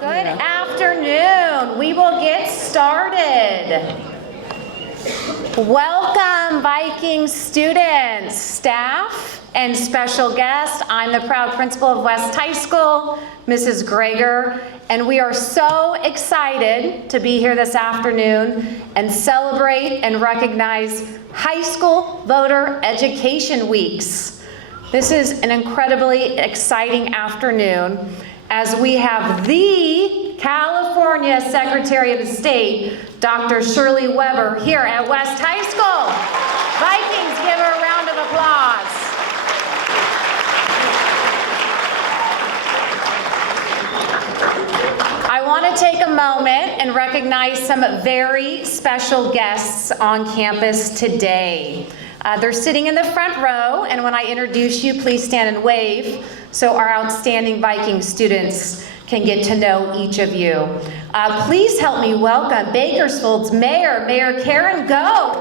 Good afternoon. We will get started. Welcome, Viking students, staff, and special guests. I'm the proud principal of West High School, Mrs. Greger, and we are so excited to be here this afternoon and celebrate and recognize High School Voter Education Weeks. This is an incredibly exciting afternoon as we have the California Secretary of State, Dr. Shirley Weber, here at West High School. Vikings, give her a round of applause. I want to take a moment and recognize some very special guests on campus today. They're sitting in the front row, and when I introduce you, please stand and wave so our outstanding Viking students can get to know each of you. Please help me welcome Bakersfield's Mayor, Mayor Karen Goh.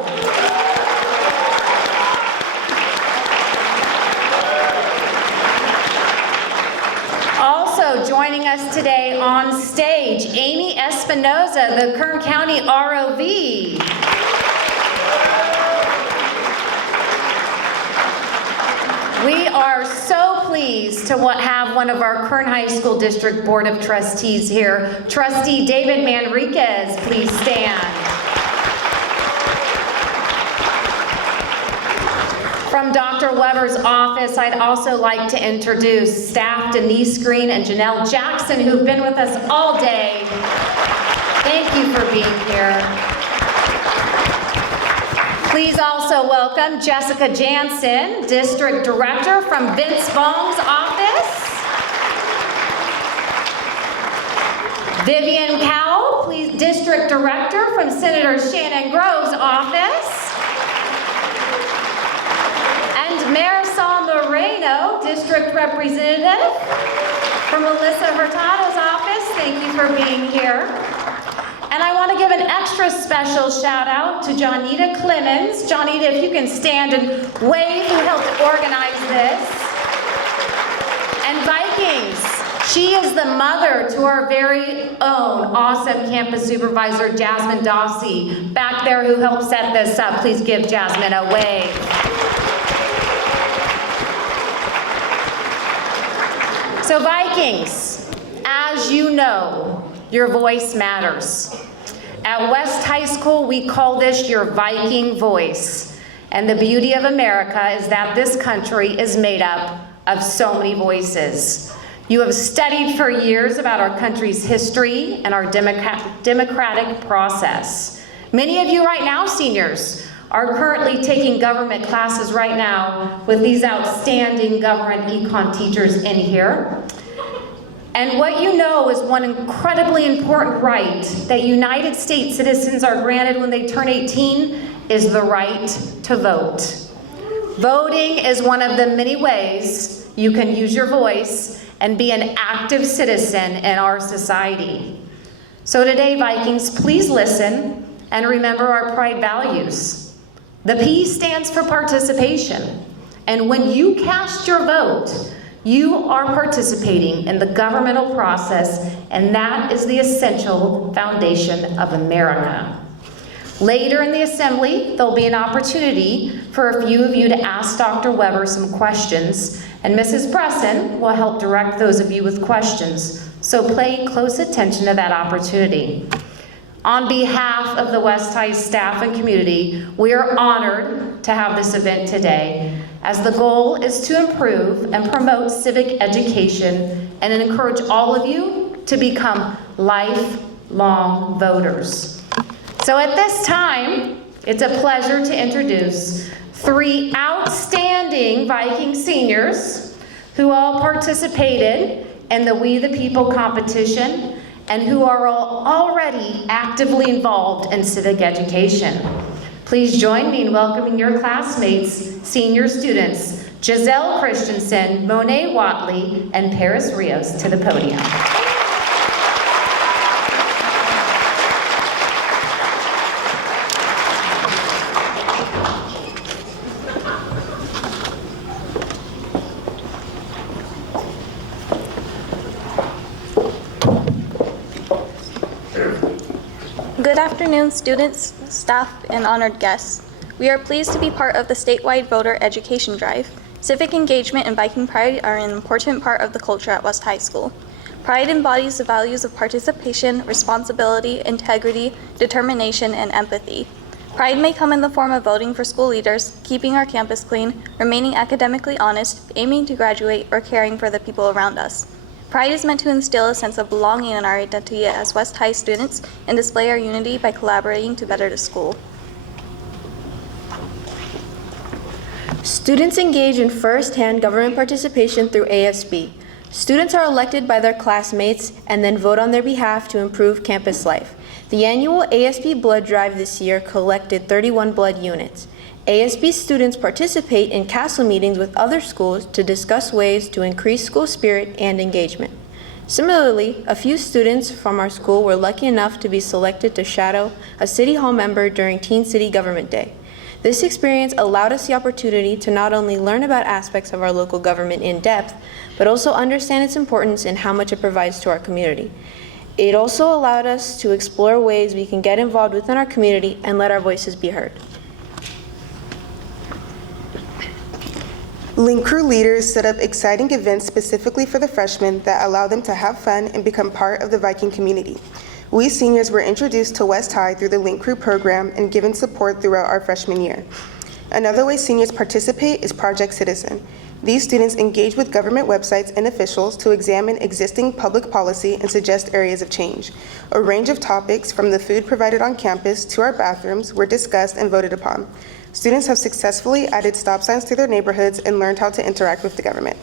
Also joining us today on stage, Amy Espinoza, the Kern County ROV. We are so pleased to have one of our Kern High School District Board of Trustees here. Trustee David Manriquez, please stand. From Dr. Weber's office, I'd also like to introduce staff Denise Green and Janelle Jackson, who've been with us all day. Thank you for being here. Please also welcome Jessica Jansen, District Director from Vince Vong's office. Vivian Cowell, please, District Director from Senator Shannon Grove's office. And Marisol Moreno, District Representative from Melissa Hurtado's office. Thank you for being here. And I want to give an extra special shout out to Johnita Clemens. Johnita, if you can stand and wave, who helped organize this. And Vikings, she is the mother to our very own awesome campus supervisor, Jasmine Dossie, back there, who helped set this up. Please give Jasmine a wave. So Vikings, as you know, your voice matters. At West High School, we call this your Viking voice. And the beauty of America is that this country is made up of so many voices. You have studied for years about our country's history and our democratic process. Many of you right now, seniors, are currently taking government classes right now with these outstanding government econ teachers in here. And what you know is one incredibly important right that United States citizens are granted when they turn 18 is the right to vote. Voting is one of the many ways you can use your voice and be an active citizen in our society. So today, Vikings, please listen and remember our pride values. The P stands for participation. And when you cast your vote, you are participating in the governmental process, and that is the essential foundation of America. Later in the assembly, there'll be an opportunity for a few of you to ask Dr. Weber some questions, and Mrs. Bresson will help direct those of you with questions, so pay close attention to that opportunity. On behalf of the West High staff and community, we are honored to have this event today, as the goal is to improve and promote civic education and encourage all of you to become lifelong voters. So at this time, it's a pleasure to introduce three outstanding Viking seniors who all participated in the We the People competition and who are already actively involved in civic education. Please join me in welcoming your classmates, senior students, Giselle Christensen, Monet Watley, and Paris Rios to the podium. afternoon, students, staff, and honored guests. We are pleased to be part of the statewide voter education drive. Civic engagement and Viking pride are an important part of the culture at West High School. Pride embodies the values of participation, responsibility, integrity, determination, and empathy. Pride may come in the form of voting for school leaders, keeping our campus clean, remaining academically honest, aiming to graduate, or caring for the people around us. Pride is meant to instill a sense of belonging in our identity as West High students and display our unity by collaborating to better the school. Students engage in first-hand government participation through ASB. Students are elected by their classmates and then vote on their behalf to improve campus life. The annual ASB blood drive this year collected 31 blood units. ASB students participate in council meetings with other schools to discuss ways to increase school spirit and engagement. Similarly, a few students from our school were lucky enough to be selected to shadow a City Hall member during Teen City Government Day. This experience allowed us the opportunity to not only learn about aspects of our local government in depth, but also understand its importance and how much it provides to our community. It also allowed us to explore ways we can get involved within our community and let our voices be heard. Link Crew leaders set up exciting events specifically for the freshmen that allow them to have fun and become part of the Viking community. We seniors were introduced to West High through the Link Crew program and given support throughout our freshman year. Another way seniors participate is Project Citizen. These students engage with government websites and officials to examine existing public policy and suggest areas of change. A range of topics, from the food provided on campus to our bathrooms, were discussed and voted upon. Students have successfully added stop signs to their neighborhoods and learned how to interact with the government.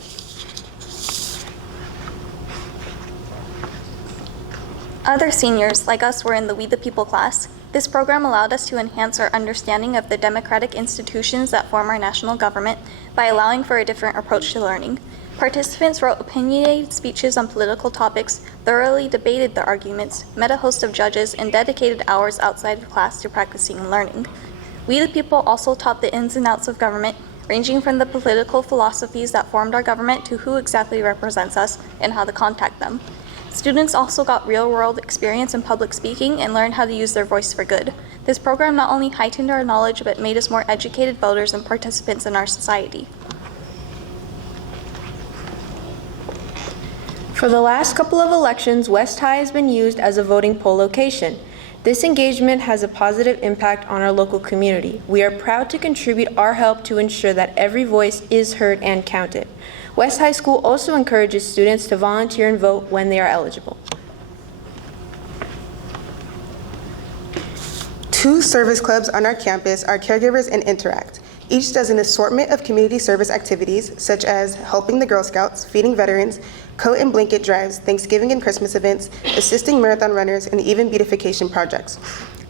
Other seniors, like us, were in the We the People class. This program allowed us to enhance our understanding of the democratic institutions that form our national government by allowing for a different approach to learning. Participants wrote opinionated speeches on political topics, thoroughly debated the arguments, met a host of judges, and dedicated hours outside of class to practicing and learning. We the People also taught the ins and outs of government, ranging from the political philosophies that formed our government to who exactly represents us and how to contact them. Students also got real-world experience in public speaking and learned how to use their voice for good. This program not only heightened our knowledge, but made us more educated voters and participants in our society. For the last couple of elections, West High has been used as a voting poll location. This engagement has a positive impact on our local community. We are proud to contribute our help to ensure that every voice is heard and counted. West High School also encourages students to volunteer and vote when they are eligible. 2 service clubs on our campus are Caregivers and Interact. Each does an assortment of community service activities, such as helping the Girl Scouts, feeding veterans, coat and blanket drives, Thanksgiving and Christmas events, assisting marathon runners, and even beautification projects.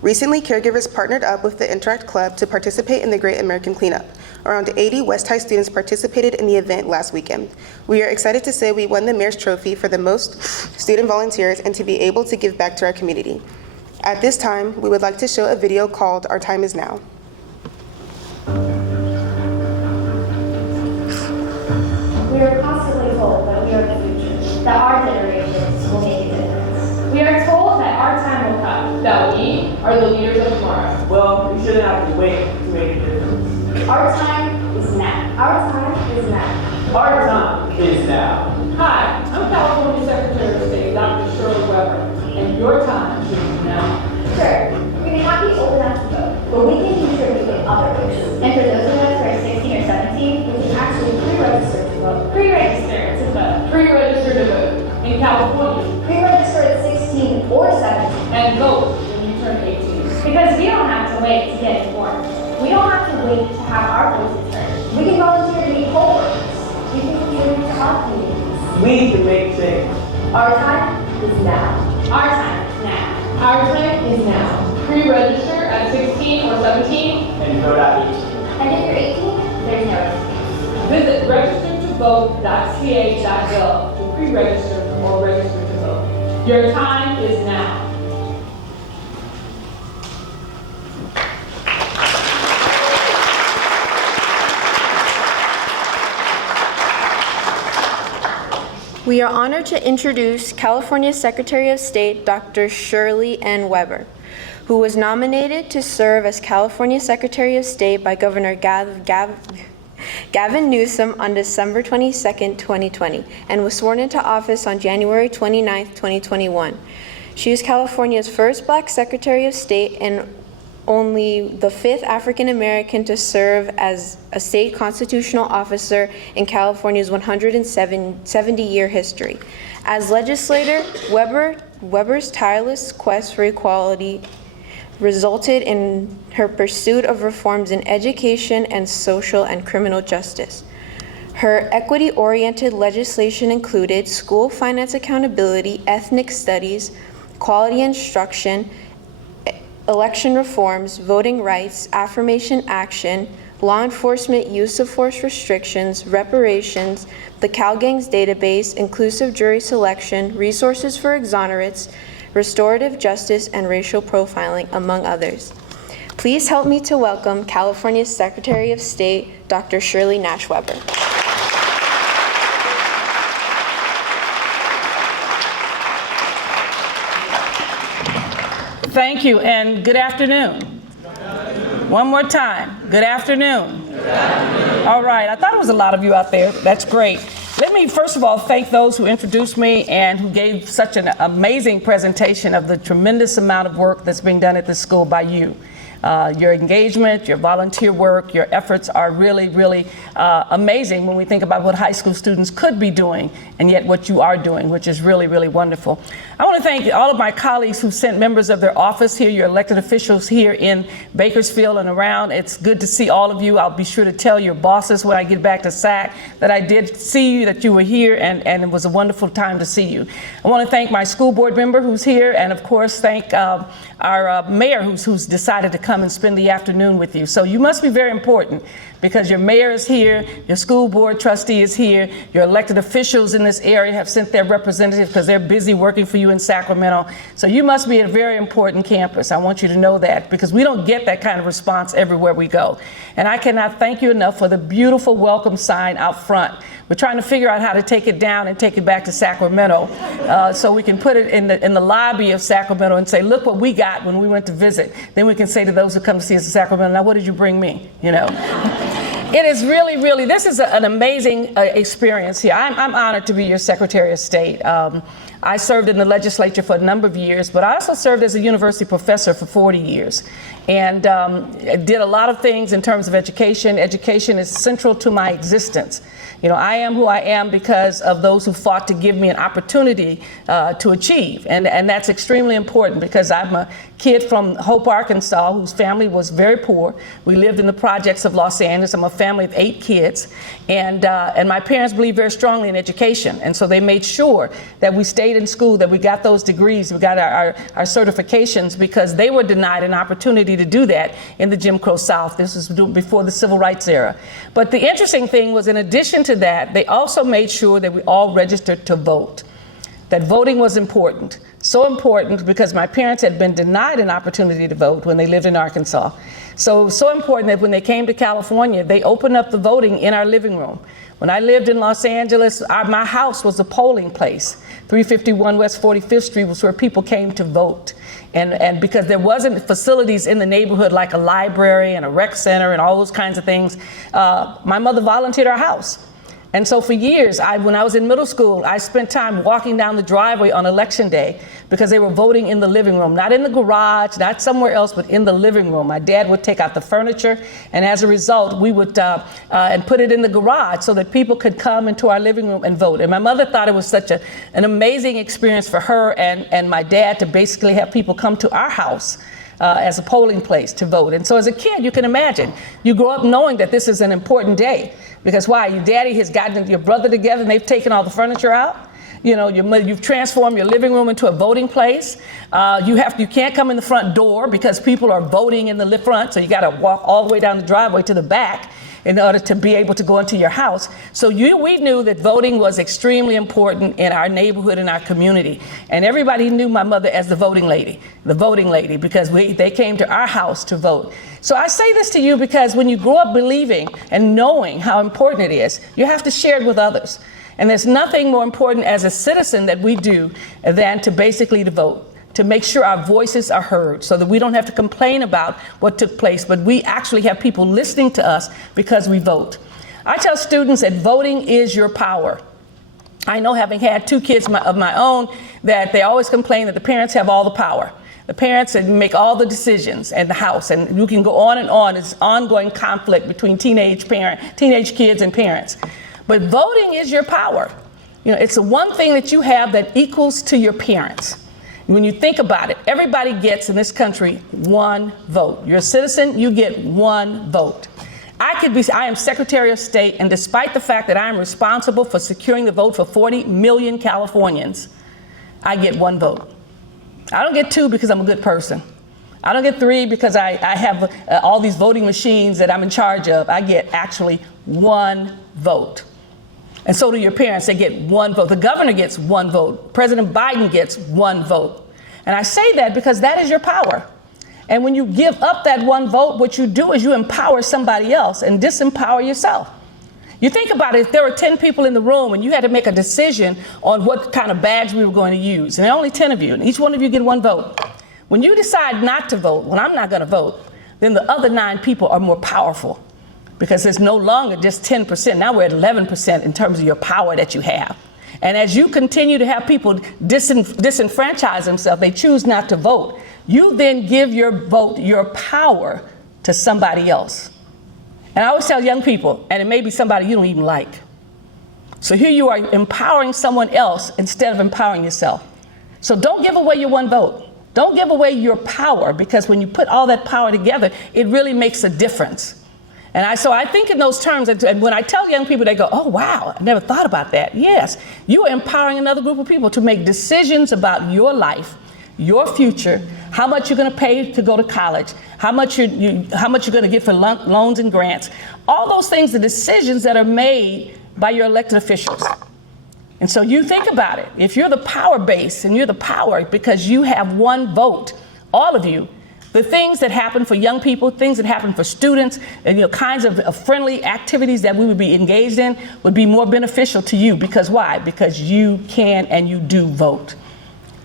Recently, Caregivers partnered up with the Interact Club to participate in the Great American Cleanup. Around 80 West High students participated in the event last weekend. We are excited to say we won the Mayor's Trophy for the most student volunteers and to be able to give back to our community. At this time, we would like to show a video called Our Time Is Now. We are constantly told that we are the future, that our generations will make a difference. We are told that our time will come, that we are the leaders of tomorrow. Well, we shouldn't have to wait to make a difference. Our time is now. Our time is now. Our time is now. Hi, I'm California Secretary of State, Dr. Shirley Weber, and your time is now. Sure, we may not be old enough to vote, but we can contribute in other ways. And for those of us who are 16 or 17, we can actually pre-register to vote. Pre-register to vote. Pre-register to vote. In California. Pre-register at 16 or 17. And vote when you turn 18. Because we don't have to wait to get informed. We don't have to wait to have our voices heard. We can volunteer to be co-workers. We can contribute to our communities. We can make change. Our time is now. Our time is now. Our time is now. Pre-register at 16 or 17. And vote at 18. And if you're 18, there's no excuse. Visit registertovote.ca.gov to pre-register or register to vote. Your time is now. We are honored to introduce California Secretary of State, Dr. Shirley N. Weber, who was nominated to serve as California Secretary of State by Governor Gavin Newsom on December 22, 2020, and was sworn into office on January 29, 2021. She is California's first Black Secretary of State and only the 5th African American to serve as a state constitutional officer in California's 170-year history. As legislator, Weber's tireless quest for equality resulted in her pursuit of reforms in education and social and criminal justice. Her equity-oriented legislation included school finance accountability, ethnic studies, quality instruction, election reforms, voting rights, affirmation action, law enforcement use of force restrictions, reparations, the CalGangs database, inclusive jury selection, resources for exonerates, restorative justice, and racial profiling, among others. Please help me to welcome California's Secretary of State, Dr. Shirley Nash Weber. Thank you, and good afternoon. One more time, good afternoon. All right, I thought it was a lot of you out there. That's great. Let me first of all thank those who introduced me and who gave such an amazing presentation of the tremendous amount of work that's being done at this school by you. Your engagement, your volunteer work, your efforts are really, really amazing when we think about what high school students could be doing and yet what you are doing, which is really, really wonderful. I want to thank all of my colleagues who sent members of their office here, your elected officials here in Bakersfield and around. It's good to see all of you. I'll be sure to tell your bosses when I get back to SAC that I did see you, that you were here, and it was a wonderful time to see you. I want to thank my school board member who's here, and of course thank our mayor who's decided to come and spend the afternoon with you. So you must be very important because your mayor is here, your school board trustee is here, your elected officials in this area have sent their representatives because they're busy working for you in Sacramento. So you must be a very important campus. I want you to know that because we don't get that kind of response everywhere we go. And I cannot thank you enough for the beautiful welcome sign out front. We're trying to figure out how to take it down and take it back to Sacramento so we can put it in the lobby of Sacramento and say, look what we got when we went to visit. Then we can say to those who come to see us in Sacramento, now what did you bring me, you know? It is really, really, this is an amazing experience here. I'm honored to be your Secretary of State. I served in the legislature for a number of years, but I also served as a university professor for 40 years and did a lot of things in terms of education. Education is central to my existence. You know, I am who I am because of those who fought to give me an opportunity to achieve. And that's extremely important because I'm a kid from Hope, Arkansas, whose family was very poor. We lived in the projects of Los Angeles. I'm a family of 8 kids. And my parents believed very strongly in education. And so they made sure that we stayed in school, that we got those degrees, we got our certifications because they were denied an opportunity to do that in the Jim Crow South. This was before the civil rights era. But the interesting thing was, in addition to that, they also made sure that we all registered to vote, that voting was important. So important because my parents had been denied an opportunity to vote when they lived in Arkansas. So important that when they came to California, they opened up the voting in our living room. When I lived in Los Angeles, my house was a polling place. 351 West 45th Street was where people came to vote. And because there wasn't facilities in the neighborhood like a library and a rec center and all those kinds of things, my mother volunteered our house. And so for years, when I was in middle school, I spent time walking down the driveway on election day because they were voting in the living room, not in the garage, not somewhere else, but in the living room. My dad would take out the furniture, and as a result, we would and put it in the garage so that people could come into our living room and vote. And my mother thought it was such an amazing experience for her and my dad to basically have people come to our house as a polling place to vote. And so as a kid, you can imagine, you grow up knowing that this is an important day. Because why? Your daddy has gotten your brother together and they've taken all the furniture out. You know, you've transformed your living room into a voting place. You can't come in the front door because people are voting in the front, so you got to walk all the way down the driveway to the back in order to be able to go into your house. So we knew that voting was extremely important in our neighborhood and our community. And everybody knew my mother as the voting lady, because they came to our house to vote. So I say this to you because when you grow up believing and knowing how important it is, you have to share it with others. And there's nothing more important as a citizen that we do than to basically to vote, to make sure our voices are heard so that we don't have to complain about what took place, but we actually have people listening to us because we vote. I tell students that voting is your power. I know, having had 2 kids of my own, that they always complain that the parents have all the power. The parents that make all the decisions in the house, and you can go on and on. It's ongoing conflict between teenage kids and parents. But voting is your power. You know, it's the one thing that you have that equals to your parents. When you think about it, everybody gets in this country 1 vote. You're a citizen, you get 1 vote. I am Secretary of State, and despite the fact that I am responsible for securing the vote for 40 million Californians, I get 1 vote. I don't get 2 because I'm a good person. I don't get 3 because I have all these voting machines that I'm in charge of. I get actually 1 vote. And so do your parents. They get 1 vote. The governor gets 1 vote. President Biden gets 1 vote. And I say that because that is your power. And when you give up that 1 vote, what you do is you empower somebody else and disempower yourself. You think about it, if there were 10 people in the room and you had to make a decision on what kind of badge we were going to use, and there are only 10 of you, and each one of you get 1 vote. When you decide not to vote, well, I'm not going to vote, then the other 9 people are more powerful because it's no longer just 10%. Now we're at 11% in terms of your power that you have. And as you continue to have people disenfranchise themselves, they choose not to vote, you then give your vote, your power, to somebody else. And I always tell young people, and it may be somebody you don't even like. So here you are empowering someone else instead of empowering yourself. So don't give away your 1 vote. Don't give away your power, because when you put all that power together, it really makes a difference. And so I think in those terms, and when I tell young people, they go, oh, wow, I never thought about that. Yes, you are empowering another group of people to make decisions about your life, your future, how much you're going to pay to go to college, how much you're going to get for loans and grants. All those things are decisions that are made by your elected officials. And so you think about it. If you're the power base and you're the power because you have 1 vote, all of you, the things that happen for young people, things that happen for students, and kinds of friendly activities that we would be engaged in would be more beneficial to you. Because why? Because you can and you do vote.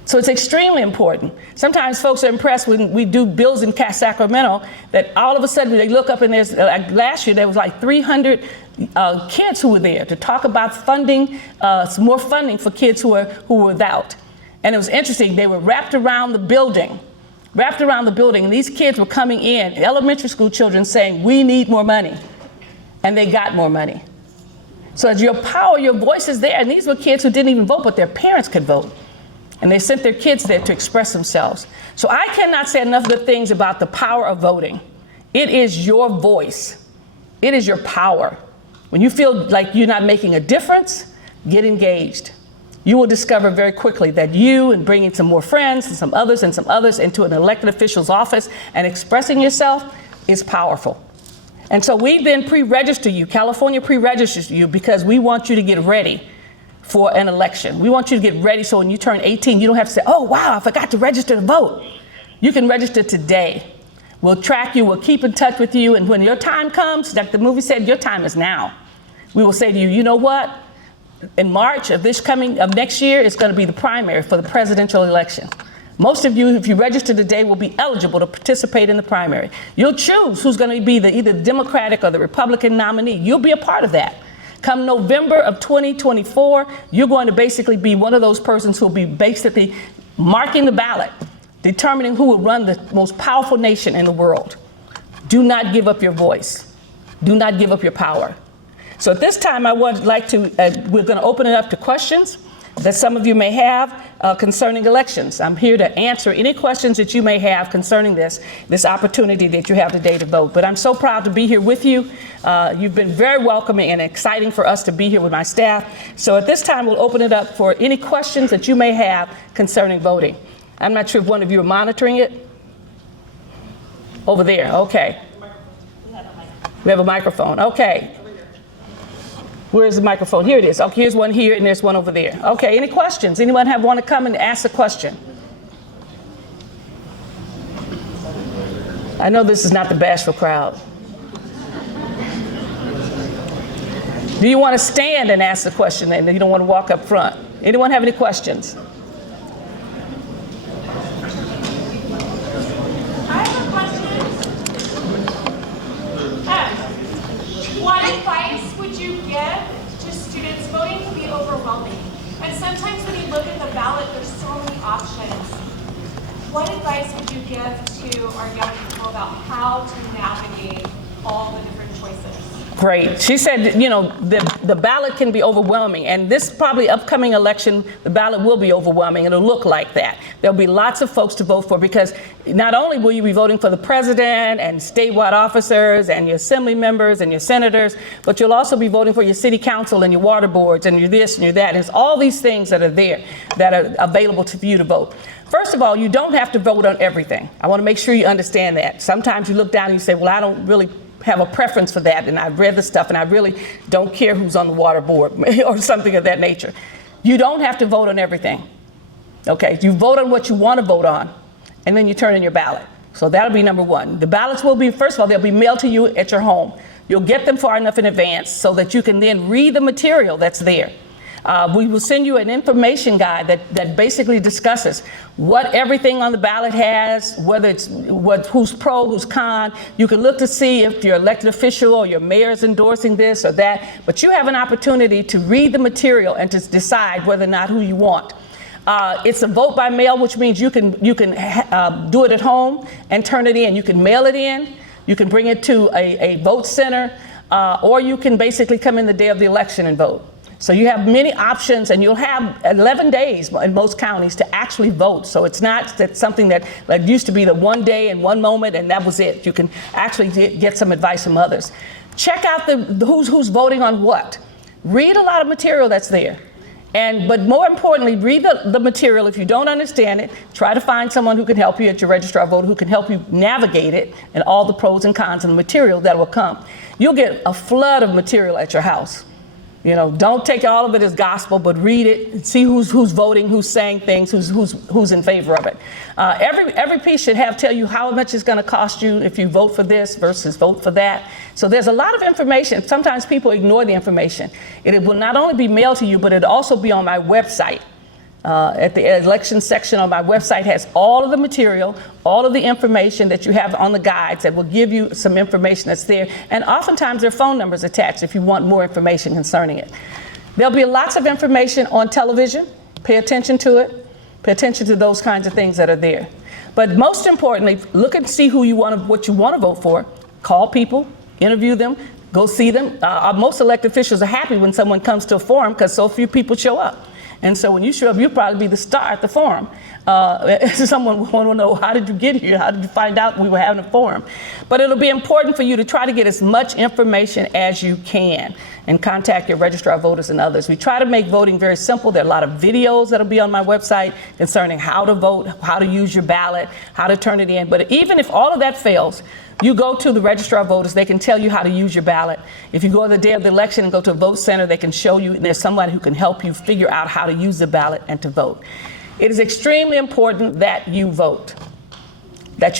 So it's extremely important. Sometimes folks are impressed when we do bills in Sacramento that all of a sudden they look up and there's, like last year, there was like 300 kids who were there to talk about funding, some more funding for kids who were without. And it was interesting, they were wrapped around the building. And these kids were coming in, elementary school children, saying, we need more money. And they got more money. So as your power, your voice is there. And these were kids who didn't even vote, but their parents could vote. And they sent their kids there to express themselves. So I cannot say enough good things about the power of voting. It is your voice. It is your power. When you feel like you're not making a difference, get engaged. You will discover very quickly that you, and bringing some more friends and some others into an elected official's office and expressing yourself is powerful. And so we then pre-register you. California pre-registers you because we want you to get ready for an election. We want you to get ready so when you turn 18, you don't have to say, oh, wow, I forgot to register to vote. You can register today. We'll track you. We'll keep in touch with you. And when your time comes, like the movie said, your time is now. We will say to you, you know what? In March of next year, it's going to be the primary for the presidential election. Most of you, if you register today, will be eligible to participate in the primary. You'll choose who's going to be either the Democratic or the Republican nominee. You'll be a part of that. Come November of 2024, you're going to basically be one of those persons who will be basically marking the ballot, determining who will run the most powerful nation in the world. Do not give up your voice. Do not give up your power. So at this time, I would like to, we're going to open it up to questions that some of you may have concerning elections. I'm here to answer any questions that you may have concerning this opportunity that you have today to vote. But I'm so proud to be here with you. You've been very welcoming and exciting for us to be here with my staff. So at this time, we'll open it up for any questions that you may have concerning voting. I'm not sure if one of you are monitoring it. Over there, okay. We have a microphone, okay. Where's the microphone? Here it is. Okay, here's one here and there's one over there. Okay, any questions? Anyone want to come and ask a question? I know this is not the bashful crowd. Do you want to stand and ask the question and you don't want to walk up front? Anyone have any questions? I have a question. What advice would you give to students? Voting can be overwhelming. And sometimes when you look at the ballot, there's so many options. What advice would you give to our young people about how to navigate all the different choices? Great. She said, you know, the ballot can be overwhelming, and this probably upcoming election, the ballot will be overwhelming. It'll look like that. There'll be lots of folks to vote for, because not only will you be voting for the president and statewide officers and your assembly members and your senators, but you'll also be voting for your city council and your water boards and your this and your that. And it's all these things that are there that are available for you to vote. First of all, you don't have to vote on everything. I want to make sure you understand that. Sometimes you look down and you say, well, I don't really have a preference for that, and I've read the stuff, and I really don't care who's on the water board or something of that nature. You don't have to vote on everything. Okay, you vote on what you want to vote on, and then you turn in your ballot. So that'll be number one. The ballots will be, first of all, they'll be mailed to you at your home. You'll get them far enough in advance so that you can then read the material that's there. We will send you an information guide that basically discusses what everything on the ballot has, whether it's who's pro, who's con. You can look to see if your elected official or your mayor is endorsing this or that, but you have an opportunity to read the material and to decide whether or not who you want. It's a vote by mail, which means you can do it at home and turn it in. You can mail it in, you can bring it to a vote center, or you can basically come in the day of the election and vote. So you have many options, and you'll have 11 days in most counties to actually vote. So it's not that something that like used to be the one day and one moment and that was it. You can actually get some advice from others. Check out who's voting on what. Read a lot of material that's there. But more importantly, read the material. If you don't understand it, try to find someone who can help you at your registrar voter, who can help you navigate it and all the pros and cons of the material that will come. You'll get a flood of material at your house. You know, don't take all of it as gospel, but read it, see who's voting, who's saying things, who's in favor of it. Every piece should tell you how much it's going to cost you if you vote for this versus vote for that. So there's a lot of information. Sometimes people ignore the information. It will not only be mailed to you, but it'll also be on my website. At the election section on my website has all of the material, all of the information that you have on the guides that will give you some information that's there. And oftentimes there are phone numbers attached if you want more information concerning it. There'll be lots of information on television. Pay attention to it. Pay attention to those kinds of things that are there. But most importantly, look and see what you want to vote for. Call people, interview them, go see them. Most elected officials are happy when someone comes to a forum because so few people show up. And so when you show up, you'll probably be the star at the forum. Someone will want to know, how did you get here? How did you find out we were having a forum? But it'll be important for you to try to get as much information as you can and contact your registrar of voters and others. We try to make voting very simple. There are a lot of videos that'll be on my website concerning how to vote, how to use your ballot, how to turn it in. But even if all of that fails, you go to the registrar of voters, they can tell you how to use your ballot. If you go the day of the election and go to a vote center, they can show you, there's somebody who can help you figure out how to use the ballot and to vote. It is extremely important that you vote, Let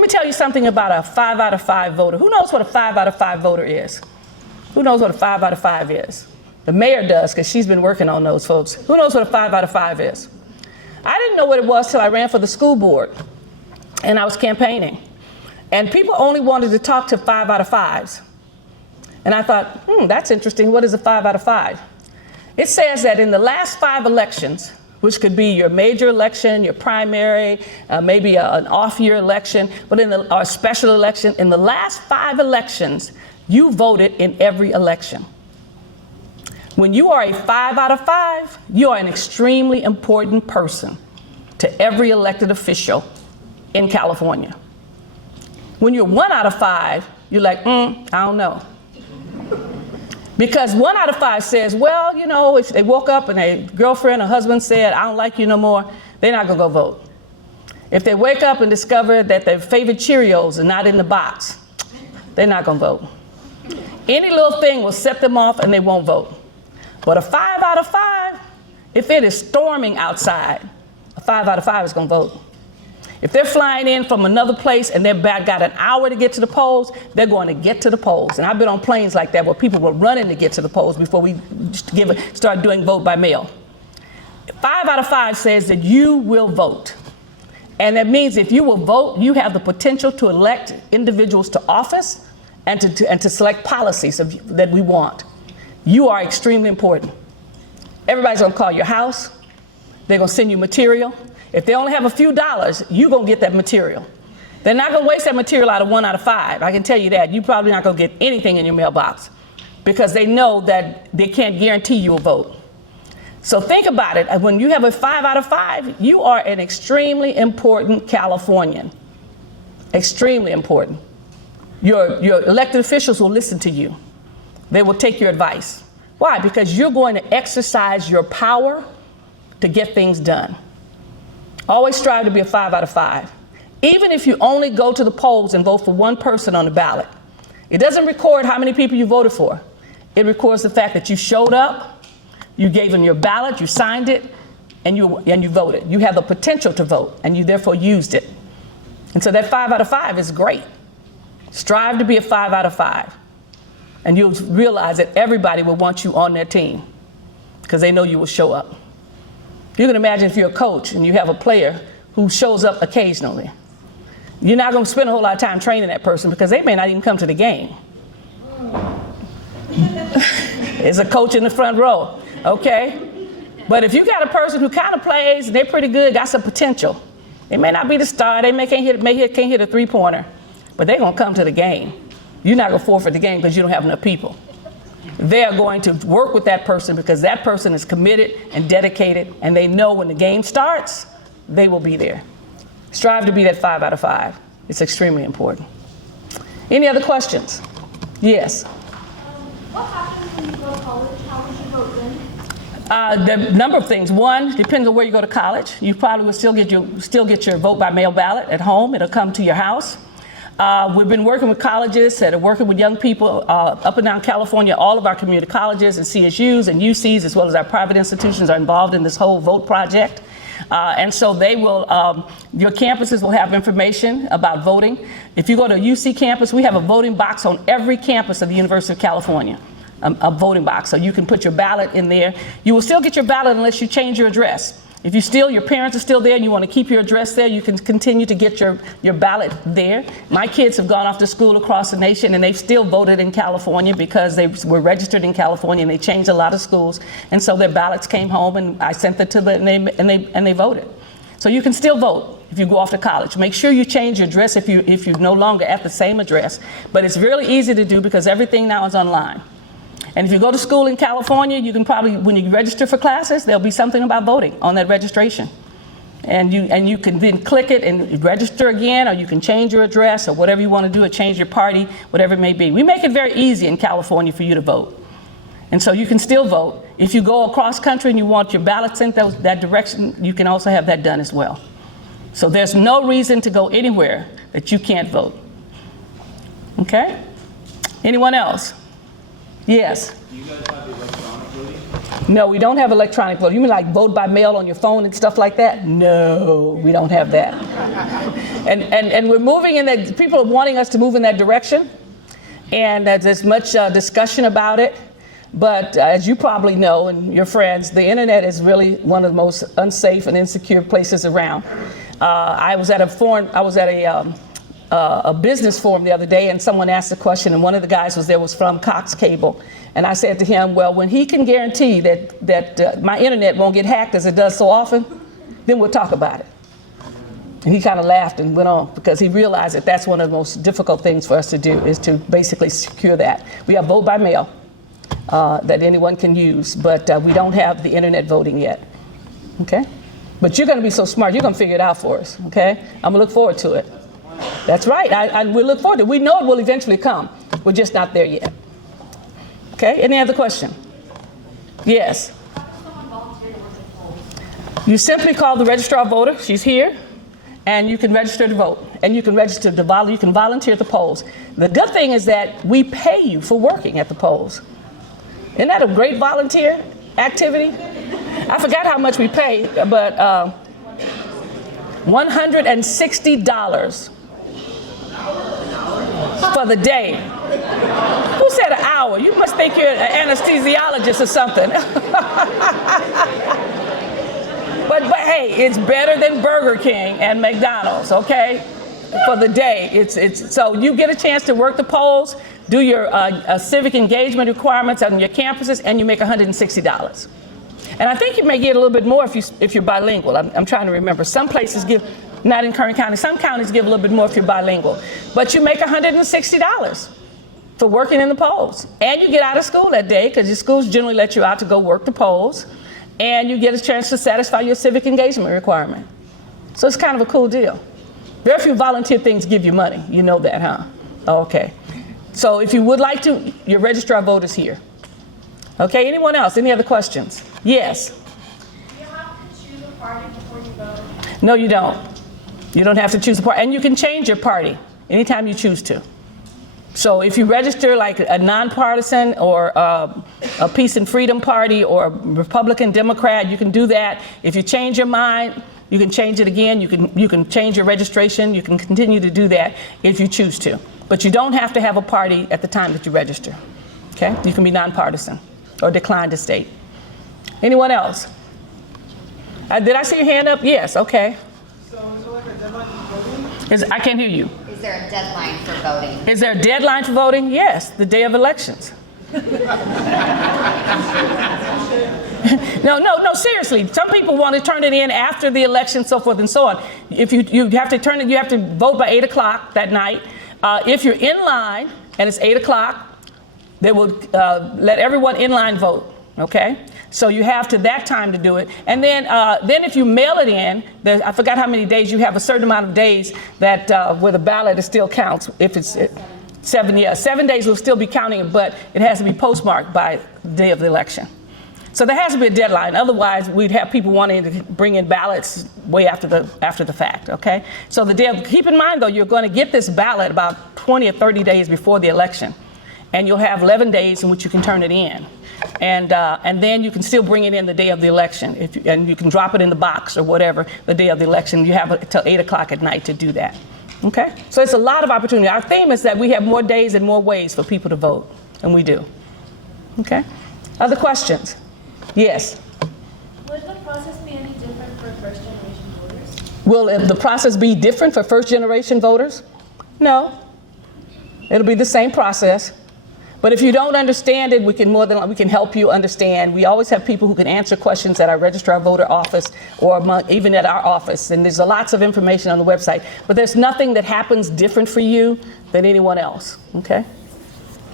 me tell you something about a 5 out of 5 voter. Who knows what a 5 out of 5 voter is? Who knows what a 5 out of 5 is? The mayor does, because she's been working on those folks. Who knows what a 5 out of 5 is? I didn't know what it was till I ran for the school board, and I was campaigning. And people only wanted to talk to 5 out of 5s. And I thought, that's interesting. What is a 5 out of 5? It says that in the last 5 elections, which could be your major election, your primary, maybe an off-year election, but or a special election, in the last 5 elections, you voted in every election. When you are a 5 out of 5, you are an extremely important person to every elected official in California. When you're 1 out of 5, you're like, I don't know. Because 1 out of 5 says, well, you know, if they woke up and their girlfriend or husband said, I don't like you no more, they're not going to go vote. If they wake up and discover that their favorite Cheerios are not in the box, they're not going to vote. Any little thing will set them off and they won't vote. But a 5 out of 5, if it is storming outside, a 5 out of 5 is going to vote. If they're flying in from another place and they've got an hour to get to the polls, they're going to get to the polls. And I've been on planes like that where people were running to get to the polls before we start doing vote by mail. 5 out of 5 says that you will vote. And that means if you will vote, you have the potential to elect individuals to office and to select policies that we want. You are extremely important. Everybody's gonna call your house. They're gonna send you material. If they only have a few dollars, you're gonna get that material. They're not gonna waste that material out of 1 out of 5. I can tell you that. You're probably not gonna get anything in your mailbox because they know that they can't guarantee you a vote. So think about it. When you have a 5 out of 5, you are an extremely important Californian. Extremely important. Your elected officials will listen to you. They will take your advice. Why? Because you're going to exercise your power to get things done. Always strive to be a 5 out of 5. Even if you only go to the polls and vote for one person on the ballot, it doesn't record how many people you voted for. It records the fact that you showed up, you gave them your ballot, you signed it, and you voted. You have the potential to vote, and you therefore used it. And so that 5 out of 5 is great. Strive to be a 5 out of 5. And you'll realize that everybody will want you on their team because they know you will show up. You can imagine if you're a coach and you have a player who shows up occasionally. You're not going to spend a whole lot of time training that person because they may not even come to the game. There's a coach in the front row, okay? But if you got a person who kind of plays and they're pretty good, got some potential, they may not be the star, they can't hit a three-pointer, but they're going to come to the game. You're not going to forfeit the game because you don't have enough people. They are going to work with that person because that person is committed and dedicated, and they know when the game starts, they will be there. Strive to be that 5 out of 5. It's extremely important. Any other questions? Yes. What happens when you go to college? How would you vote then? The number of things. One, depends on where you go to college. You probably will still get your vote by mail ballot at home. It'll come to your house. We've been working with colleges that are working with young people up and down California. All of our community colleges and CSUs and UCs, as well as our private institutions, are involved in this whole vote project. And so they will, your campuses will have information about voting. If you go to a UC campus, we have a voting box on every campus of the University of California, a voting box. So you can put your ballot in there. You will still get your ballot unless you change your address. If your parents are still there and you want to keep your address there, you can continue to get your ballot there. My kids have gone off to school across the nation and they've still voted in California because they were registered in California and they changed a lot of schools. And so their ballots came home and I sent them to them and they voted. So you can still vote if you go off to college. Make sure you change your address if you're no longer at the same address. But it's really easy to do because everything now is online. And if you go to school in California, you can probably, when you register for classes, there'll be something about voting on that registration. And you can then click it and register again, or you can change your address or whatever you want to do, or change your party, whatever it may be. We make it very easy in California for you to vote. And so you can still vote. If you go across country and you want your ballot sent that direction, you can also have that done as well. So there's no reason to go anywhere that you can't vote. Okay? Anyone else? Yes. Do you guys have electronic voting? No, we don't have electronic voting. You mean like vote by mail on your phone and stuff like that? No, we don't have that. And we're moving in that, people are wanting us to move in that direction. And there's much discussion about it. But as you probably know, and your friends, the internet is really one of the most unsafe and insecure places around. I was at a business forum the other day, and someone asked a question, and one of the guys was from Cox Cable, and I said to him, well, when he can guarantee that my internet won't get hacked as it does so often, then we'll talk about it. And he kind of laughed and went on because he realized that that's one of the most difficult things for us to do, is to basically secure that. We have vote by mail that anyone can use, but we don't have the internet voting yet. Okay? But you're going to be so smart, you're going to figure it out for us. Okay? I'm going to look forward to it. That's right. We look forward to it. We know it will eventually come. We're just not there yet. Okay? Any other question? Yes. You simply call the registrar voter. She's here. And you can register to vote. And you can register to volunteer. You can volunteer at the polls. The good thing is that we pay you for working at the polls. Isn't that a great volunteer activity? I forgot how much we pay, but $160 for the day. Who said an hour? You must think you're an anesthesiologist or something. But hey, it's better than Burger King and McDonald's, okay? For the day, so you get a chance to work the polls, do your civic engagement requirements on your campuses, and you make $160. And I think you may get a little bit more if you're bilingual. I'm trying to remember. Some places give, not in Kern County, some counties give a little bit more if you're bilingual. But you make $160 for working in the polls. And you get out of school that day, because your schools generally let you out to go work the polls. And you get a chance to satisfy your civic engagement requirement. So it's kind of a cool deal. Very few volunteer things give you money. You know that, huh? Okay. So if you would like to, your registrar vote is here. Okay, anyone else? Any other questions? Yes? Do you have to choose a party before you vote? No, you don't. You don't have to choose a party. And you can change your party anytime you choose to. So if you register like a nonpartisan or a Peace and Freedom Party or a Republican Democrat, you can do that. If you change your mind, you can change it again. You can change your registration. You can continue to do that if you choose to. But you don't have to have a party at the time that you register. Okay? You can be nonpartisan or decline to state. Anyone else? Did I see your hand up? Yes. Okay. So is there like a deadline for voting? I can't hear you. Is there a deadline for voting? Is there a deadline for voting? Yes, the day of elections. No, seriously. Some people want to turn it in after the election, so forth and so on. If you have to turn it, you have to vote by 8 o'clock that night. If you're in line and it's 8 o'clock, they will let everyone in line vote. Okay, so you have to that time to do it, and then if you mail it in, I forgot how many days you have. A certain amount of days that where the ballot still counts. If it's 7 days will still be counting it, but it has to be postmarked by the day of the election. So there has to be a deadline. Otherwise, we'd have people wanting to bring in ballots way after the fact. Okay, so keep in mind though, you're going to get this ballot about 20 or 30 days before the election, and you'll have 11 days in which you can turn it in. And then you can still bring it in the day of the election, and you can drop it in the box or whatever the day of the election. You have until 8 o'clock at night to do that. Okay? So it's a lot of opportunity. Our theme is that we have more days and more ways for people to vote, and we do. Okay? Other questions? Yes? Would the process be any different for first-generation voters? Will the process be different for first-generation voters? No. It'll be the same process. But if you don't understand it, we can help you understand. We always have people who can answer questions at our registrar voter office or even at our office. And there's lots of information on the website. But there's nothing that happens different for you than anyone else, okay?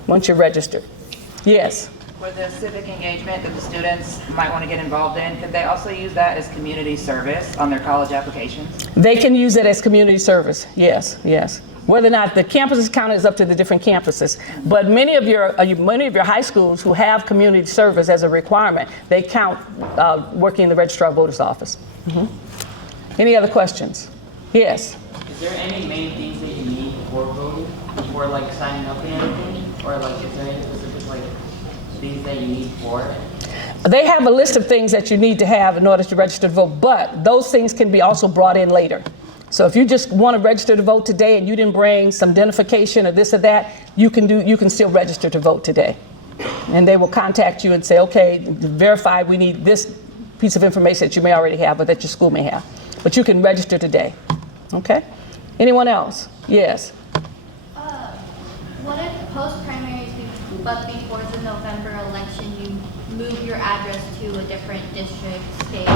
Once you're registered. Yes? For the civic engagement that the students might want to get involved in, could they also use that as community service on their college applications? They can use it as community service, yes. Whether or not the campuses count is up to the different campuses. But many of your high schools who have community service as a requirement, they count working in the registrar voter's office. Mm-hmm. Any other questions? Yes? Is there any main things that you need before voting, before like signing up and everything? Or like is there any specific like things that you need for it? They have a list of things that you need to have in order to register to vote, but those things can be also brought in later. So if you just want to register to vote today and you didn't bring some identification or this or that, you can still register to vote today. And they will contact you and say, okay, verify we need this piece of information that you may already have or that your school may have. But you can register today. Okay? Anyone else? Yes. What if post-primaries, but before the November election, you move your address to a different district, state?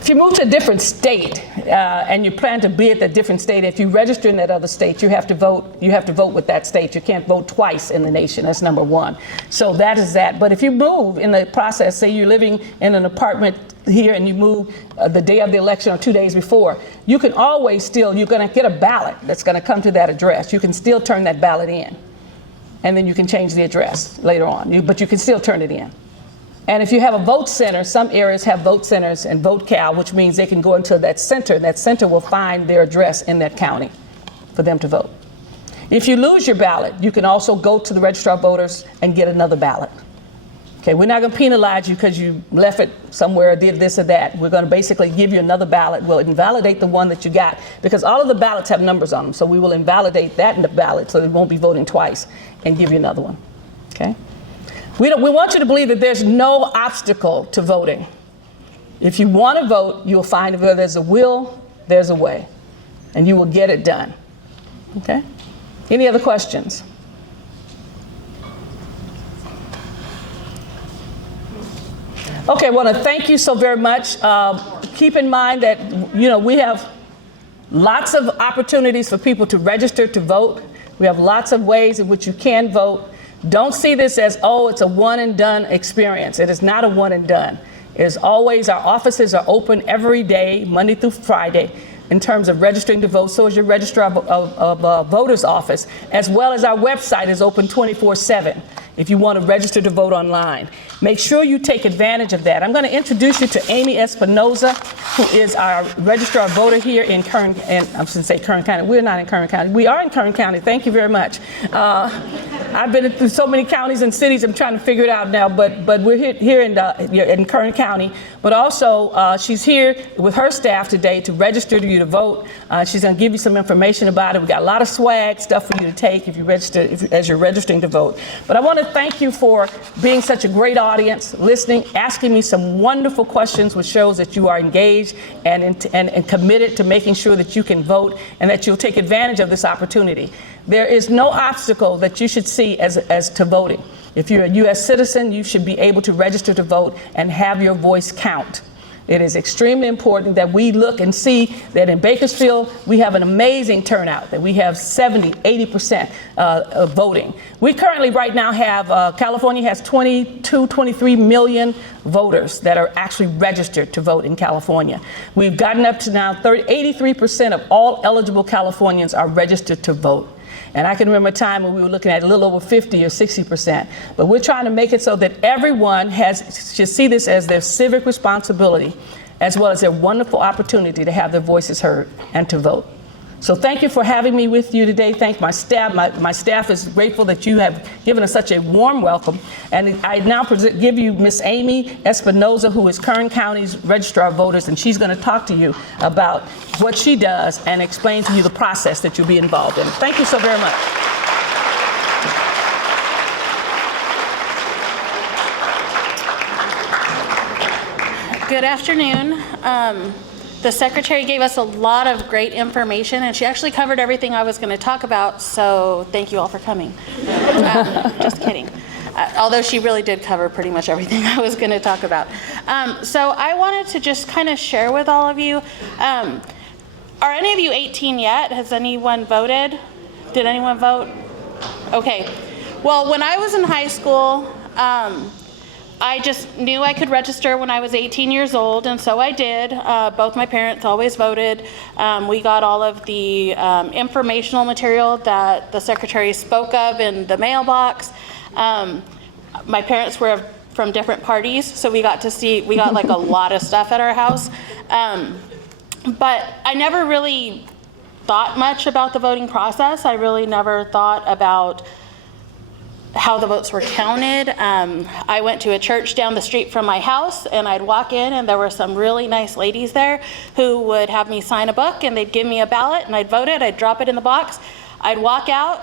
If you move to a different state and you plan to be at that different state, if you register in that other state, you have to vote. You have to vote with that state. You can't vote twice in the nation. That's number one. So that is that. But if you move in the process, say you're living in an apartment here and you move the day of the election or 2 days before, you can always you're going to get a ballot that's going to come to that address. You can still turn that ballot in, and then you can change the address later on. But you can still turn it in. And if you have a vote center, some areas have vote centers and VoteCal, which means they can go into that center, and that center will find their address in that county for them to vote. If you lose your ballot, you can also go to the registrar of voters and get another ballot. Okay, we're not going to penalize you because you left it somewhere or did this or that. We're going to basically give you another ballot. We'll invalidate the one that you got because all of the ballots have numbers on them. So we will invalidate that in the ballot so you won't be voting twice and give you another one. Okay? We want you to believe that there's no obstacle to voting. If you want to vote, you'll find where there's a will, there's a way. And you will get it done. Okay? Any other questions? Okay, I want to thank you so very much. Keep in mind that, we have lots of opportunities for people to register to vote. We have lots of ways in which you can vote. Don't see this as, it's a one and done experience. It is not a one and done. As always, our offices are open every day, Monday through Friday, in terms of registering to vote. So is your registrar of voters office, as well as our website is open 24/7 if you want to register to vote online. Make sure you take advantage of that. I'm going to introduce you to Amy Espinoza, who is our registrar of voter here in Kern County. We're not in Kern County. We are in Kern County. Thank you very much. I've been through so many counties and cities. I'm trying to figure it out now, but we're here in Kern County. But also, she's here with her staff today to register you to vote. She's going to give you some information about it. We've got a lot of swag stuff for you to take if you register, as you're registering to vote. But I want to thank you for being such a great audience, listening, asking me some wonderful questions, which shows that you are engaged and committed to making sure that you can vote and that you'll take advantage of this opportunity. There is no obstacle that you should see as to voting. If you're a U.S. citizen, you should be able to register to vote and have your voice count. It is extremely important that we look and see that in Bakersfield, we have an amazing turnout, that we have 70, 80% of voting. We currently right now have, California has 23 million voters that are actually registered to vote in California. We've gotten up to now 83% of all eligible Californians are registered to vote. And I can remember a time when we were looking at a little over 50 or 60%. But we're trying to make it so that everyone should see this as their civic responsibility, as well as their wonderful opportunity to have their voices heard and to vote. So thank you for having me with you today. Thank my staff. My staff is grateful that you have given us such a warm welcome. And I now give you Miss Amy Espinoza, who is Kern County's Registrar of Voters, and she's going to talk to you about what she does and explain to you the process that you'll be involved in. Thank you so very much. Good afternoon. The secretary gave us a lot of great information, and she actually covered everything I was going to talk about, so thank you all for coming. Just kidding. Although she really did cover pretty much everything I was going to talk about. So I wanted to just kind of share with all of you, are any of you 18 yet? Has anyone voted? Did anyone vote? Okay. Well, when I was in high school, I just knew I could register when I was 18 years old, and so I did. Both my parents always voted. We got all of the informational material that the secretary spoke of in the mailbox. My parents were from different parties, so we got like a lot of stuff at our house. But I never really thought much about the voting process. I really never thought about how the votes were counted. I went to a church down the street from my house, and I'd walk in and there were some really nice ladies there who would have me sign a book, and they'd give me a ballot and I'd vote it, I'd drop it in the box, I'd walk out.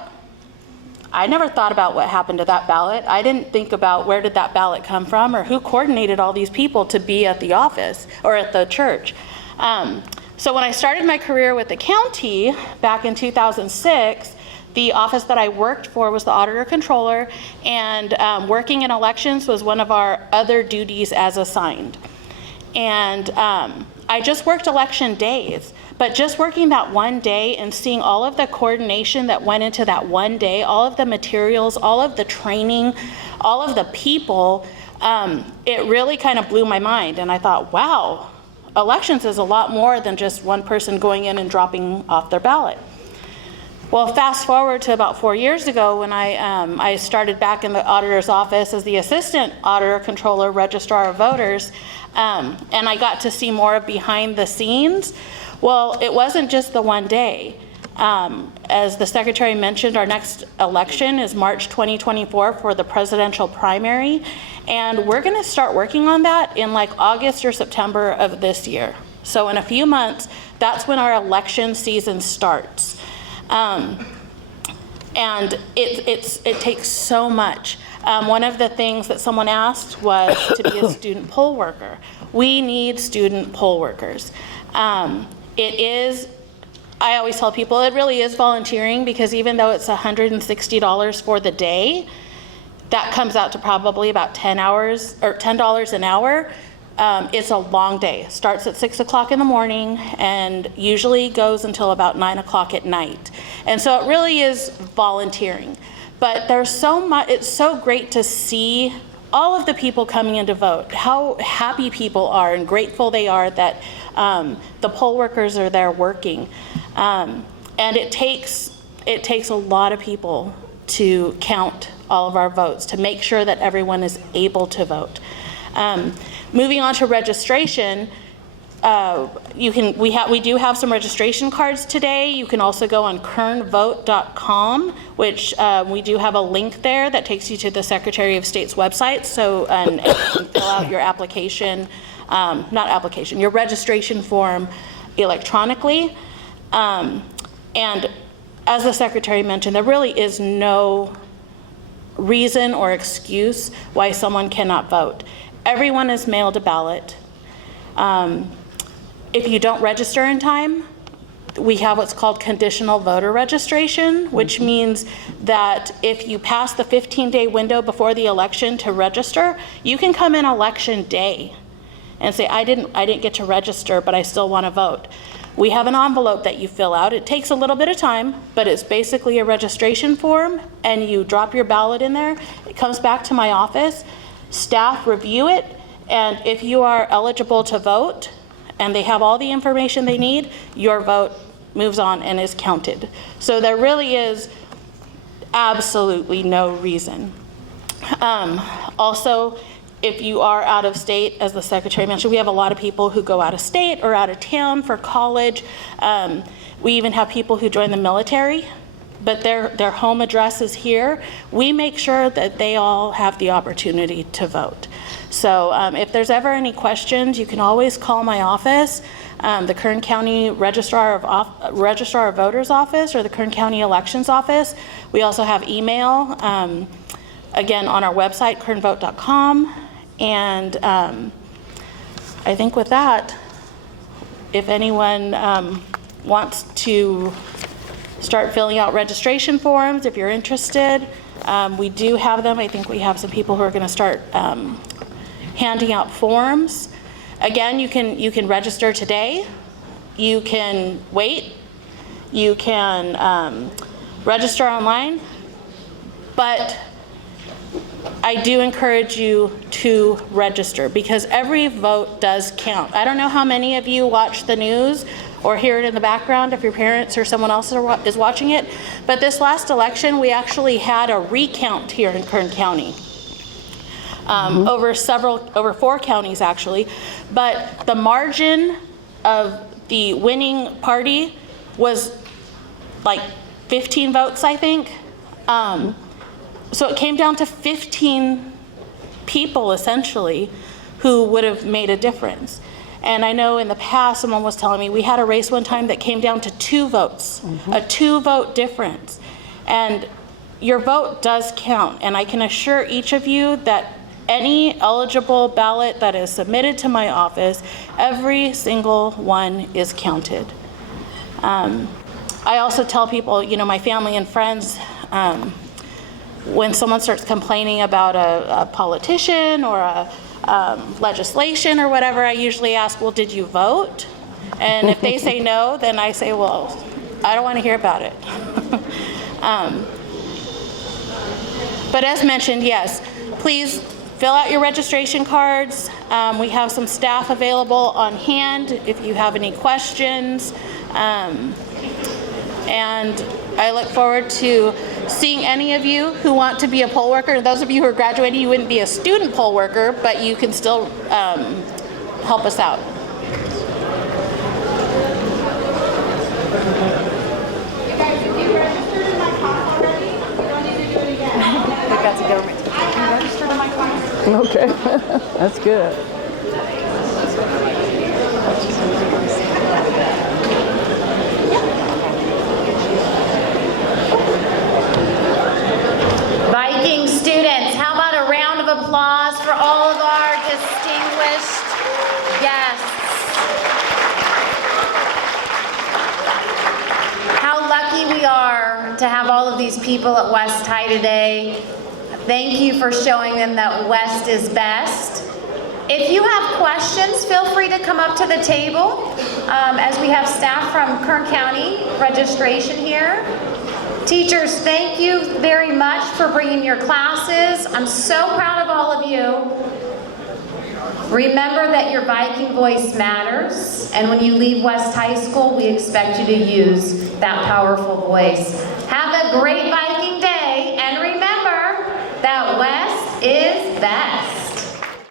I never thought about what happened to that ballot. I didn't think about where did that ballot come from or who coordinated all these people to be at the office or at the church. So when I started my career with the county back in 2006, the office that I worked for was the auditor controller, and working in elections was one of our other duties as assigned. And I just worked election days, but just working that one day and seeing all of the coordination that went into that one day, all of the materials, all of the training, all of the people, it really kind of blew my mind. And I thought, wow, elections is a lot more than just one person going in and dropping off their ballot. Well, fast forward to about 4 years ago when I started back in the auditor's office as the assistant auditor, controller, registrar of voters, and I got to see more of behind the scenes. Well, it wasn't just the one day. As the secretary mentioned, our next election is March 2024 for the presidential primary, and we're going to start working on that in like August or September of this year. So in a few months, that's when our election season starts. And it takes so much. One of the things that someone asked was to be a student poll worker. We need student poll workers. I always tell people it really is volunteering, because even though it's $160 for the day, that comes out to probably about 10 hours or $10 an hour. It's a long day. Starts at 6 o'clock in the morning and usually goes until about 9 o'clock at night. And so it really is volunteering. But there's so much, it's so great to see all of the people coming in to vote, how happy people are and grateful they are that the poll workers are there working. And it takes a lot of people to count all of our votes, to make sure that everyone is able to vote. Moving on to registration, we do have some registration cards today. You can also go on kernvote.com, which we do have a link there that takes you to the Secretary of State's website. So and you can fill out your application, your registration form electronically. And as the Secretary mentioned, there really is no reason or excuse why someone cannot vote. Everyone is mailed a ballot. If you don't register in time, we have what's called conditional voter registration, which means that if you pass the 15-day window before the election to register, you can come in election day and say, I didn't get to register, but I still want to vote. We have an envelope that you fill out. It takes a little bit of time, but it's basically a registration form, and you drop your ballot in there. It comes back to my office. Staff review it, and if you are eligible to vote and they have all the information they need, your vote moves on and is counted. So there really is absolutely no reason. Also, if you are out of state, as the Secretary mentioned, we have a lot of people who go out of state or out of town for college. We even have people who join the military, but their home address is here. We make sure that they all have the opportunity to vote. So if there's ever any questions, you can always call my office, the Kern County Registrar of Voters Office or the Kern County Elections Office. We also have email, again, on our website, kernvote.com. And I think with that, if anyone wants to start filling out registration forms, if you're interested, we do have them. I think we have some people who are going to start handing out forms. Again, you can register today. You can wait. You can register online. But I do encourage you to register, because every vote does count. I don't know how many of you watch the news or hear it in the background if your parents or someone else is watching it, but this last election we actually had a recount here in Kern County. Over 4 counties actually, but the margin of the winning party was like 15 votes, I think. So it came down to 15 people essentially who would have made a difference. And I know in the past someone was telling me we had a race one time that came down to 2 votes, a 2-vote difference. And your vote does count, and I can assure each of you that any eligible ballot that is submitted to my office, every single one is counted. I also tell people, my family and friends, when someone starts complaining about a politician or a legislation or whatever, I usually ask, well, did you vote? And if they say no, then I say, well, I don't want to hear about it. But as mentioned, yes, please fill out your registration cards. We have some staff available on hand if you have any questions. And I look forward to seeing any of you who want to be a poll worker. Those of you who are graduating, you wouldn't be a student poll worker, but you can still help us out. Okay, that's good. Viking students, how about a round of applause for all of our distinguished guests? How lucky we are to have all of these people at West High today. Thank you for showing them that West is best. If you have questions, feel free to come up to the table as we have staff from Kern County registration here. Teachers, thank you very much for bringing your classes. I'm so proud of all of you. Remember that your Viking voice matters, and when you leave West High School, we expect you to use that powerful voice. Have a great Viking day, and remember that West is best.